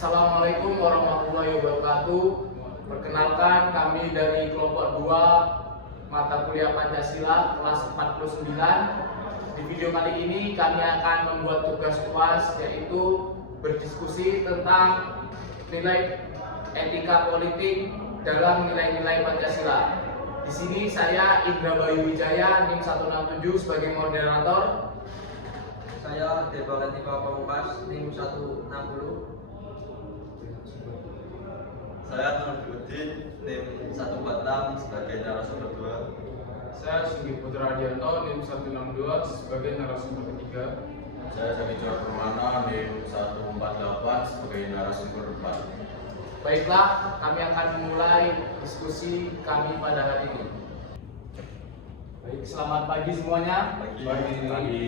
Assalamualaikum warahmatullahi wabarakatuh. Perkenalkan, kami dari kelompok 2 mata kuliah Pancasila kelas 49. Di video kali ini kami akan membuat tugas UAS, yaitu berdiskusi tentang nilai etika politik dalam nilai-nilai Pancasila. Di sini saya Indra Bayu Wijaya, NIM 167 sebagai moderator. Saya Deva Latifah Pamungkas, NIM 160. Saya Nurdin, NIM 146 sebagai narasumber 2. Saya Sugi Putra Adianto, NIM 162 sebagai narasumber 3. Saya Jami Jor Permana, NIM 148 sebagai narasumber 4. Baiklah, kami akan memulai diskusi kami pada hari ini. Baik, selamat pagi semuanya. Pagi.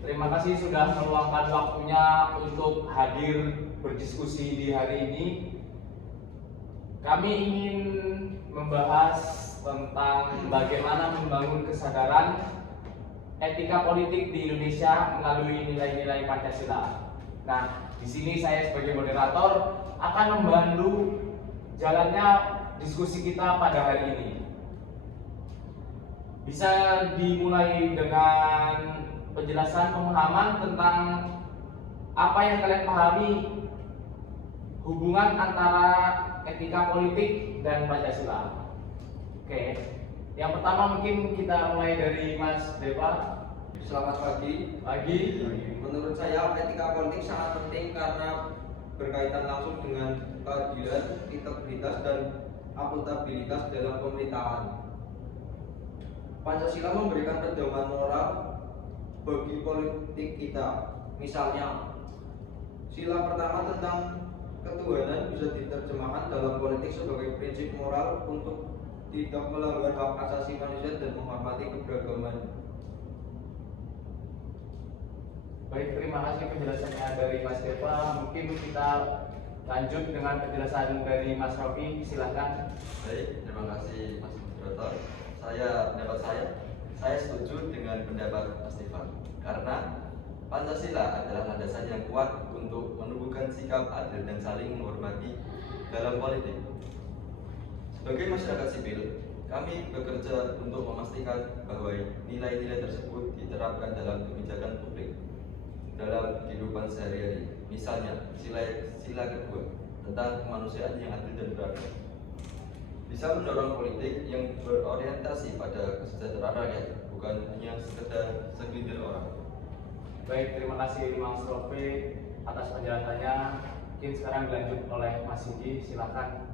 Terima kasih sudah meluangkan waktunya untuk hadir berdiskusi di hari ini. Kami ingin membahas tentang bagaimana membangun kesadaran etika politik di Indonesia melalui nilai-nilai Pancasila. Nah, di sini saya sebagai moderator akan membantu jalannya diskusi kita pada hari ini. Bisa dimulai dengan penjelasan pemahaman tentang apa yang kalian pahami hubungan antara etika politik dan Pancasila. Oke, yang pertama mungkin kita mulai dari Mas Deva. Selamat pagi. Menurut saya etika politik sangat penting karena berkaitan langsung dengan keadilan, integritas, dan akuntabilitas dalam pemerintahan. Pancasila memberikan pedoman moral bagi politik kita. Misalnya, sila pertama tentang ketuhanan bisa diterjemahkan dalam politik sebagai prinsip moral untuk tidak melanggar hak asasi manusia dan menghormati keberagaman. Baik, terima kasih penjelasannya dari Mas Deva. Mungkin kita lanjut dengan penjelasan dari Mas Rofi. Silakan. Baik, terima kasih Mas Moderator. Saya setuju dengan pendapat Mas Stefan karena Pancasila adalah landasan yang kuat untuk menumbuhkan sikap adil dan saling menghormati dalam politik. Sebagai masyarakat sipil, kami bekerja untuk memastikan bahwa nilai-nilai tersebut diterapkan dalam kebijakan publik dalam kehidupan sehari-hari. Misalnya, sila kedua tentang kemanusiaan yang adil dan beradab bisa mendorong politik yang berorientasi pada kesejahteraan rakyat, bukan hanya sekedar segelintir orang. Baik, terima kasih Mas Rofi atas penjelasannya. Mungkin sekarang dilanjut oleh Mas Sigi. Silakan.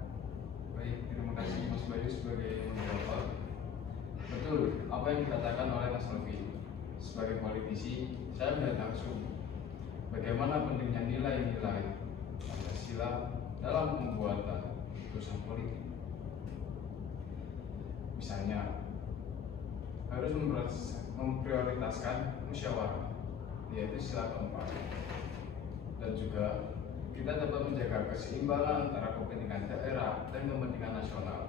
Baik, terima kasih Mas Bayu sebagai moderator. Betul, apa yang dikatakan oleh Mas Novi. Sebagai politisi, saya melihat langsung bagaimana pentingnya nilai-nilai Pancasila dalam pembuatan keputusan politik. Misalnya, harus memprioritaskan musyawarah, yaitu sila keempat, dan juga kita dapat menjaga keseimbangan antara kepentingan daerah dan kepentingan nasional.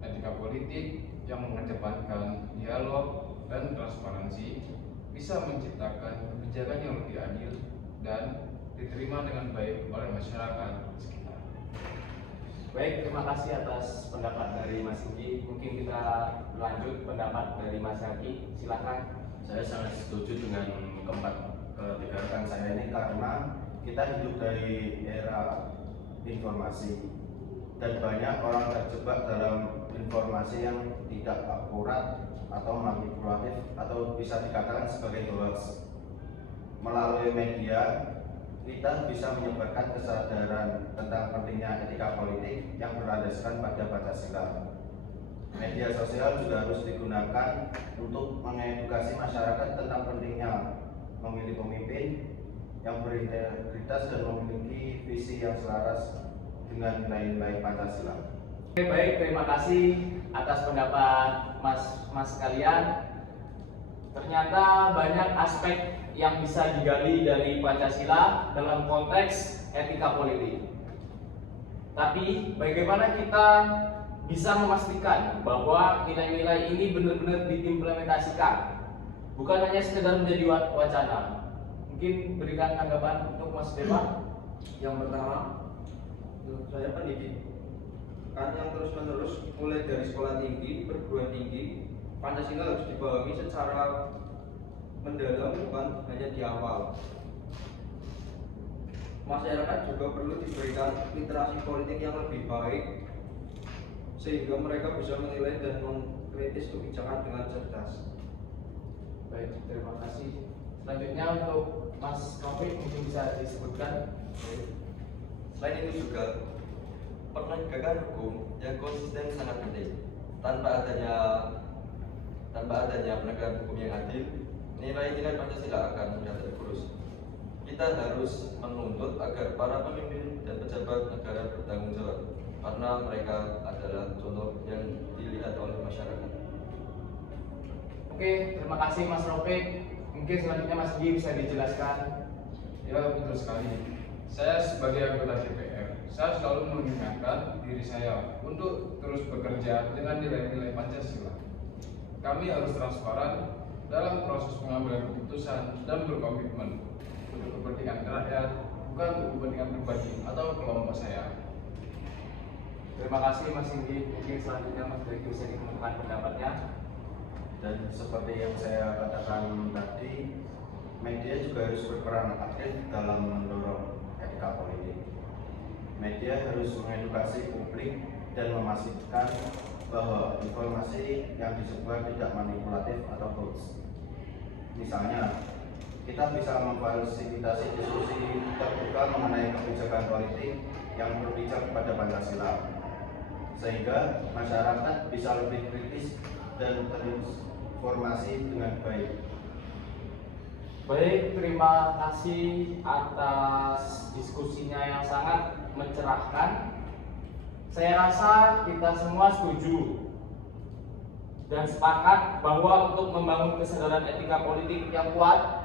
Etika politik yang mengedepankan dialog dan transparansi bisa menciptakan kebijakan yang lebih adil dan diterima dengan baik oleh masyarakat sekitar. Baik, terima kasih atas pendapat dari Mas Sigi. Mungkin kita lanjut pendapat dari Mas Haki. Silakan. Saya sangat setuju dengan ketiga rekan saya ini karena kita hidup dari era informasi dan banyak orang terjebak dalam informasi yang tidak akurat atau manipulatif atau bisa dikatakan sebagai hoax. Melalui media kita bisa menyebarkan kesadaran tentang pentingnya etika politik yang berlandaskan pada Pancasila. Media sosial juga harus digunakan untuk mengedukasi masyarakat tentang pentingnya memilih pemimpin yang berintegritas dan memiliki visi yang selaras dengan nilai-nilai Pancasila. Oke, baik, terima kasih atas pendapat mas sekalian. Ternyata banyak aspek yang bisa digali dari Pancasila dalam konteks etika politik. Tapi bagaimana kita bisa memastikan bahwa nilai-nilai ini benar-benar diimplementasikan, bukan hanya sekedar menjadi wacana. Mungkin berikan tanggapan untuk Mas Deva. Yang pertama, menurut saya pendidikan yang terus-menerus mulai dari sekolah tinggi, perguruan tinggi, Pancasila harus dipahami secara mendalam, bukan hanya di awal. Masyarakat juga perlu diberikan literasi politik yang lebih baik sehingga mereka bisa menilai dan mengkritis kebijakan dengan cerdas. Baik, terima kasih. Selanjutnya untuk Mas Taufik mungkin bisa disebutkan. Selain itu juga penegakan hukum yang konsisten sangat penting. Tanpa adanya penegakan hukum yang adil, nilai-nilai Pancasila akan mudah tergerus. Kita harus menuntut agar para pemimpin dan pejabat negara bertanggung jawab, karena mereka adalah contoh yang dilihat oleh masyarakat. Oke, terima kasih Mas Taufik. Mungkin selanjutnya Mas Gi bisa dijelaskan. Ya, betul sekali. Saya sebagai anggota DPR, saya selalu mengingatkan diri saya untuk terus bekerja dengan nilai-nilai Pancasila. Kami harus transparan dalam proses pengambilan keputusan dan berkomitmen untuk kepentingan rakyat, bukan untuk kepentingan pribadi atau kelompok saya. Terima kasih Mas Indi. Mungkin selanjutnya Mas Deki bisa dikemukakan pendapatnya. Dan seperti yang saya katakan tadi, media juga harus berperan aktif dalam mendorong etika politik. Media harus mengedukasi publik dan memastikan bahwa informasi yang disebar tidak manipulatif atau hoax. Misalnya, kita bisa memfasilitasi diskusi terbuka mengenai kebijakan politik yang berpijak pada Pancasila, sehingga masyarakat bisa lebih kritis dan terinformasi dengan baik. Baik, terima kasih atas diskusinya yang sangat mencerahkan. Saya rasa kita semua setuju dan sepakat bahwa untuk membangun kesadaran etika politik yang kuat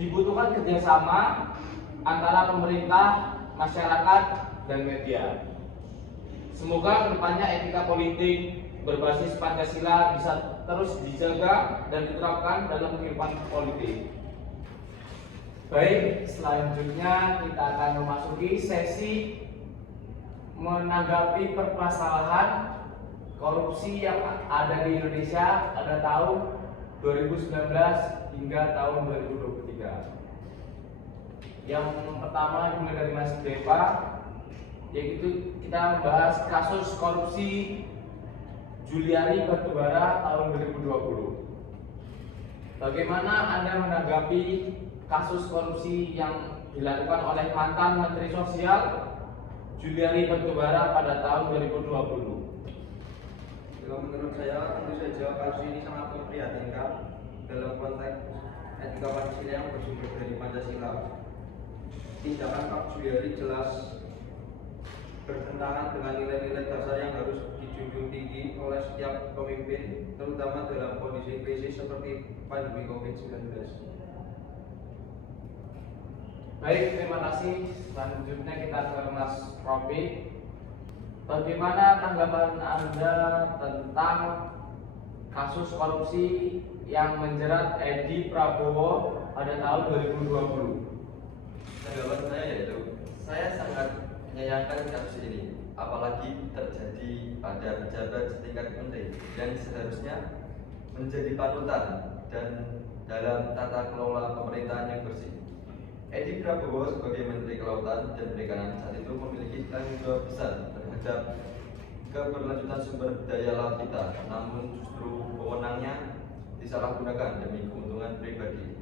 dibutuhkan kerjasama antara pemerintah, masyarakat, dan media. Semoga kedepannya etika politik berbasis Pancasila bisa terus dijaga dan diterapkan dalam kehidupan politik. Baik, selanjutnya kita akan memasuki sesi menanggapi permasalahan korupsi yang ada di Indonesia pada tahun 2019 hingga tahun 2023. Yang pertama dimulai dari Mas Deva, yaitu kita membahas kasus korupsi Juliari Batubara tahun 2020. Bagaimana Anda menanggapi kasus korupsi yang dilakukan oleh mantan Menteri Sosial Juliari Batubara pada tahun 2020? Kalau menurut saya, tentu saja kasus ini sangat memprihatinkan dalam konteks etika Pancasila yang bersumber dari Pancasila. Tindakan Pak Juliari jelas bertentangan dengan nilai-nilai dasar yang harus dijunjung tinggi oleh setiap pemimpin, terutama dalam kondisi krisis seperti pandemi COVID-19. Baik, terima kasih. Selanjutnya kita ke Mas Robi. Bagaimana tanggapan Anda tentang kasus korupsi yang menjerat Edi Prabowo pada tahun 2020? Tanggapan saya yaitu, saya sangat menyayangkan kasus ini, apalagi terjadi pada pejabat setingkat menteri yang seharusnya menjadi panutan dan dalam tata kelola pemerintahan yang bersih. Edi Prabowo sebagai Menteri Kelautan dan Perikanan saat itu memiliki tanggung jawab besar terhadap keberlanjutan sumber daya laut kita, namun justru wewenangnya disalahgunakan demi keuntungan pribadi.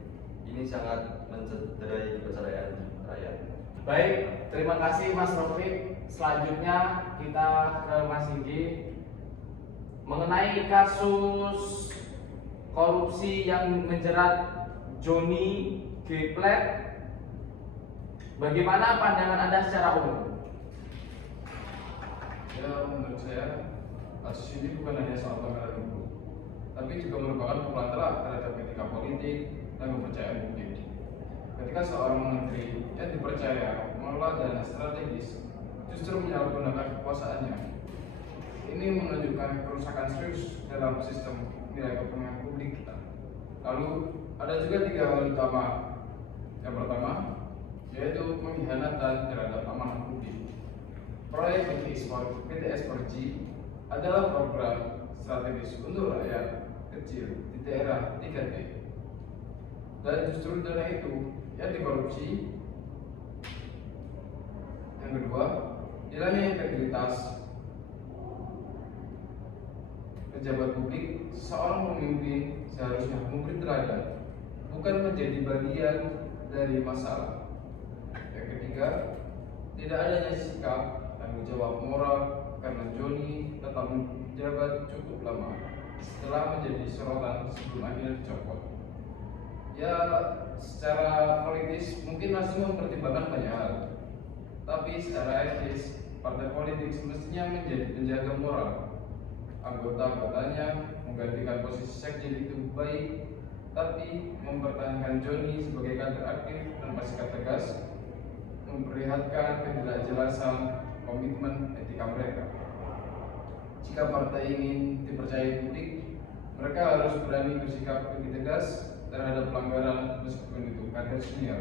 Ini sangat mencederai kepercayaan rakyat. Baik, terima kasih Mas Rofiq. Selanjutnya kita ke Mas Indi mengenai kasus korupsi yang menjerat Johnny G. Plate. Bagaimana pandangan Anda secara umum? Ya, menurut saya kasus ini bukan hanya soal pelanggaran hukum, tapi juga merupakan pukulan telak terhadap etika politik dan kepercayaan publik. Ketika seorang menteri yang dipercaya mengelola dana strategis justru menyalahgunakan kekuasaannya, ini menunjukkan kerusakan serius dalam sistem nilai kepentingan publik kita. Lalu ada juga 3 hal utama. Yang pertama yaitu mengkhianati pengkhianatan terhadap amanah publik. Proyek BTS 4G adalah program strategis untuk rakyat kecil di daerah 3T. Dan justru dana itu yang dikorupsi. Yang kedua, hilangnya integritas pejabat publik. Seorang pemimpin seharusnya memberi teladan, bukan menjadi bagian dari masalah. Yang ketiga, tidak adanya sikap tanggung jawab moral karena Joni tetap menjabat cukup lama setelah menjadi sorotan sebelum akhirnya dicopot. Ya, secara politis mungkin masih mempertimbangkan banyak hal, tapi secara etis partai politik semestinya menjadi penjaga moral. Anggota-anggotanya menggantikan posisi sekjen itu baik, tapi mempertahankan Joni sebagai kader aktif tanpa sikap tegas memperlihatkan ketidakjelasan komitmen etika mereka. Jika partai ingin dipercaya publik, mereka harus berani bersikap lebih tegas terhadap pelanggaran meskipun itu kader senior.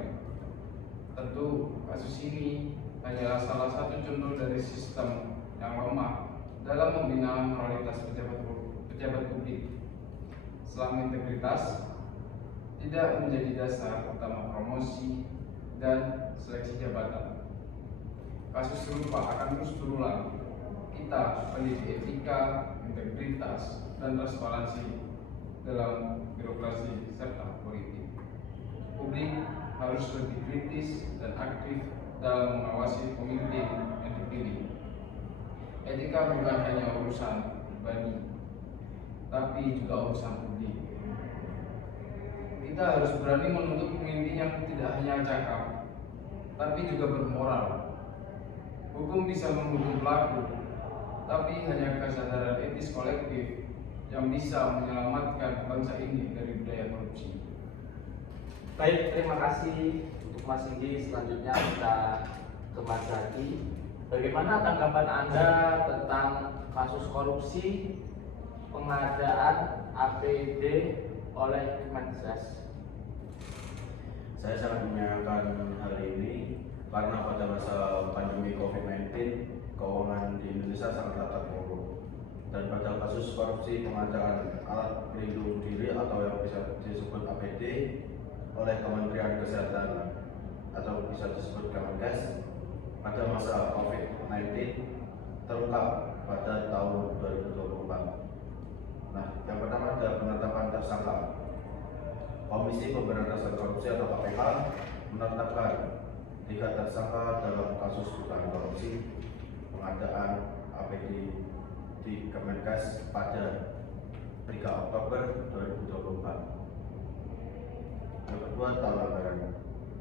Tentu kasus ini hanyalah salah satu contoh dari sistem yang lemah dalam membina moralitas pejabat publik. Selama integritas tidak menjadi dasar utama promosi dan seleksi jabatan, kasus serupa akan terus berulang. Kita pendidik etika, integritas, dan transparansi dalam birokrasi serta politik. Publik harus lebih kritis dan aktif dalam mengawasi pemimpin yang dipilih. Etika bukan hanya urusan pribadi, tapi juga urusan publik. Kita harus berani menuntut pemimpin yang tidak hanya cakap, tapi juga bermoral. Hukum bisa menghukum pelaku, tapi hanya kesadaran etis kolektif yang bisa menyelamatkan bangsa ini dari budaya korupsi. Baik, terima kasih untuk Mas Singgi. Selanjutnya kita ke Mas Zaki. Bagaimana tanggapan Anda tentang kasus korupsi pengadaan APD oleh Kemensos? Saya sangat menyayangkan hal ini karena pada masa pandemi COVID-19 keuangan di Indonesia sangatlah terpuruk, dan pada kasus korupsi pengadaan alat pelindung diri atau yang bisa disebut APD oleh Kementerian Kesehatan atau bisa disebut Kemenkes pada masa COVID-19 terungkap pada tahun 2024. Nah, yang pertama ada penetapan tersangka. Komisi Pemberantasan Korupsi atau KPK menetapkan 3 tersangka dalam kasus dugaan korupsi pengadaan APD di Kemenkes pada 3 Oktober 2024. Yang kedua, tahun anggaran.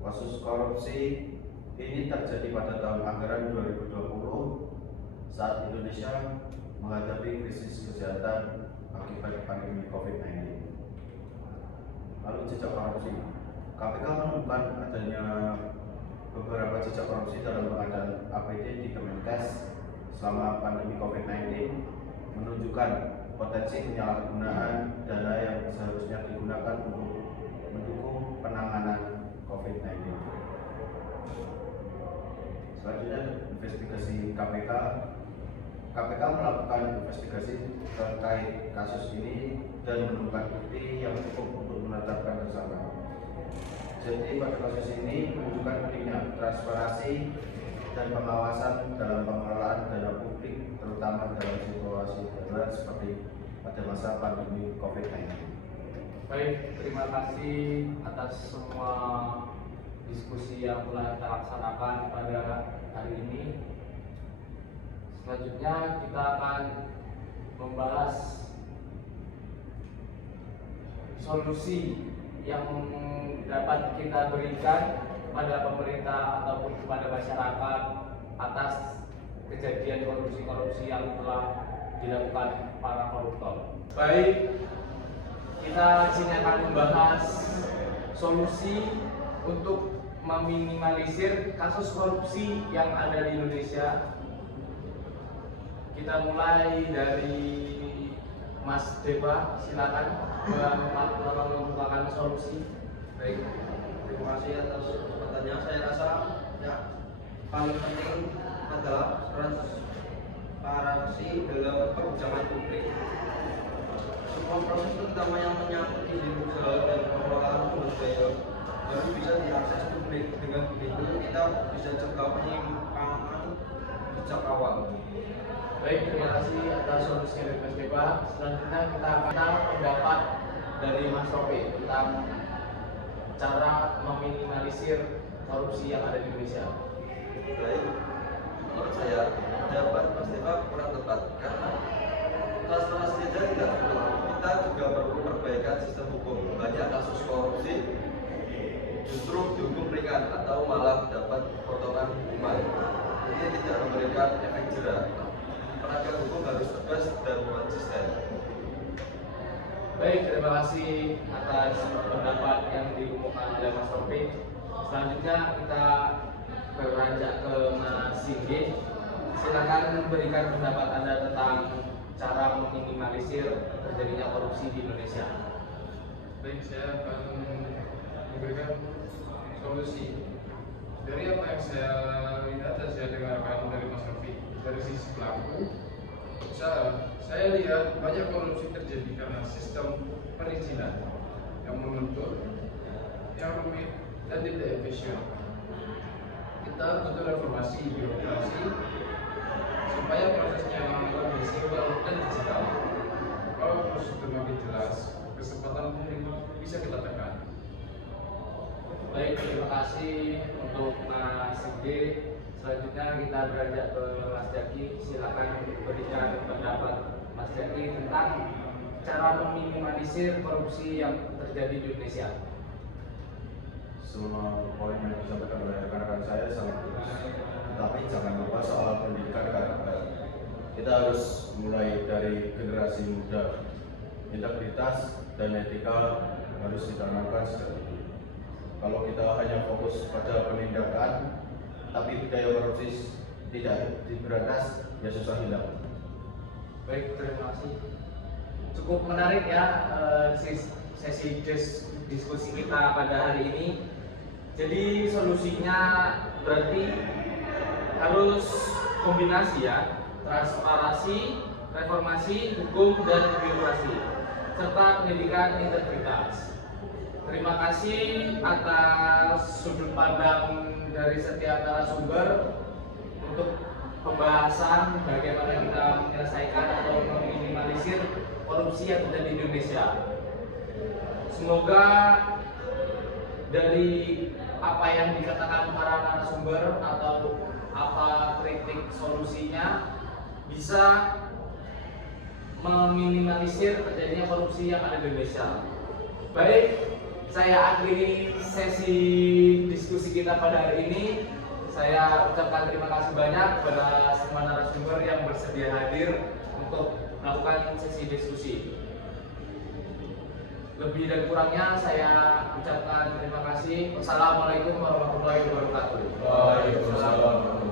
Kasus korupsi ini terjadi pada tahun anggaran 2020 saat Indonesia menghadapi krisis kesehatan akibat pandemi COVID-19. Lalu jejak korupsi. KPK menemukan adanya beberapa jejak korupsi dalam pengadaan APD di Kemenkes selama pandemi COVID-19, menunjukkan potensi penyalahgunaan dana yang seharusnya digunakan untuk mendukung penanganan COVID-19. Selanjutnya, investigasi KPK. KPK melakukan investigasi terkait kasus ini dan menemukan bukti yang cukup untuk menetapkan tersangka. Jadi pada kasus ini menunjukkan pentingnya transparansi dan pengawasan dalam pengelolaan dana publik, terutama dalam situasi darurat seperti pada masa pandemi COVID-19. Baik, terima kasih atas semua diskusi yang telah kita laksanakan pada hari ini. Selanjutnya kita akan membahas solusi yang dapat kita berikan kepada pemerintah ataupun kepada masyarakat atas kejadian korupsi-korupsi yang telah dilakukan para koruptor. Baik, kita sini akan membahas solusi untuk meminimalisir kasus korupsi yang ada di Indonesia. Kita mulai dari Mas Dewa, silakan membukakan solusi. Baik, terima kasih atas pertanyaan. Saya rasa ya paling penting adalah transparansi dalam kebijakan publik. Semua proses terutama yang menyangkut izin usaha dan pengelolaan sumber daya harus bisa diakses publik. Dengan begitu kita bisa cegah penyimpangan sejak awal. Baik, terima kasih atas solusi dari Mas Beba. Selanjutnya kita akan tahu pendapat dari Mas Rofi tentang cara meminimalisir korupsi yang ada di Indonesia. Baik, menurut saya pendapat Mas Deva kurang tepat karena transparansi saja tidak cukup. Kita juga perlu perbaikan sistem hukum. Banyak kasus korupsi justru dihukum ringan atau malah dapat potongan hukuman. Ini tidak memberikan efek jerah. Penegak hukum harus tegas dan konsisten. Baik, terima kasih atas pendapat yang dikemukakan oleh Mas Rofi. Selanjutnya kita beranjak ke Mas Singgi. Silakan berikan pendapat Anda tentang cara meminimalisir terjadinya korupsi di Indonesia. Baik, saya akan memberikan solusi dari apa yang saya lihat dan saya dengarkan dari Mas Rofi. Dari sisi pelaku usaha, saya lihat banyak korupsi terjadi karena sistem perizinan yang menuntut, yang rumit dan tidak efisien. Kita butuh reformasi birokrasi supaya prosesnya lebih simpel dan digital. Kalau prosedur makin jelas, kesempatan publik bisa kita tekan. Baik, terima kasih untuk Mas Singgi. Selanjutnya kita beranjak ke Mas Jaki. Silakan berikan pendapat Mas Jaki tentang cara meminimalisir korupsi yang terjadi di Indonesia. Semua poin yang disampaikan oleh rekan-rekan saya sangat bagus. Tapi jangan lupa soal pendidikan karakter. Kita harus mulai dari generasi muda. Integritas dan etika harus ditanamkan sejak dini. Kalau kita hanya fokus pada penindakan, tapi budaya korupsi tidak diberantas, ya susah hilang. Baik, terima kasih. Cukup menarik ya sesi diskusi kita pada hari ini. Jadi solusinya berarti harus kombinasi ya, transparansi, reformasi, hukum dan birokrasi, serta pendidikan integritas. Terima kasih atas sudut pandang dari setiap narasumber untuk pembahasan bagaimana kita menyelesaikan atau meminimalisir korupsi yang terjadi di Indonesia. Semoga dari apa yang dikatakan para narasumber atau apa kritik solusinya bisa meminimalisir terjadinya korupsi yang ada di Indonesia. Baik, saya akhiri sesi diskusi kita pada hari ini. Saya ucapkan terima kasih banyak kepada semua narasumber yang bersedia hadir untuk melakukan sesi diskusi. Lebih dan kurangnya saya ucapkan terima kasih. Wassalamualaikum warahmatullahi wabarakatuh. Waalaikumsalam.